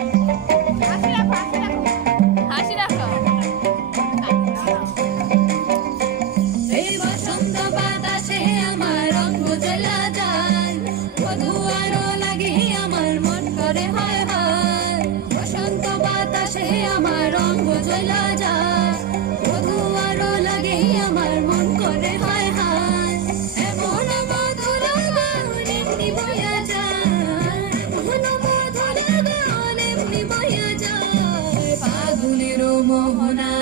হাসি রাখো, হাসি রাখো, হাসি রাখো। এই বসন্ত বাতাসে আমার রঙ জ্বলা যায়, বধূ আরো লাগে আমার মন করে হায় হায়। বসন্ত বাতাসে আমার রঙ জ্বলা যায়, বধূ আরো লাগে আমার মন করে হায় হায়। এমন মধুর গান এমনি বয়া যায়, এমন মধুর গান এমনি বয়া যায়। ফাগুনের মোহনা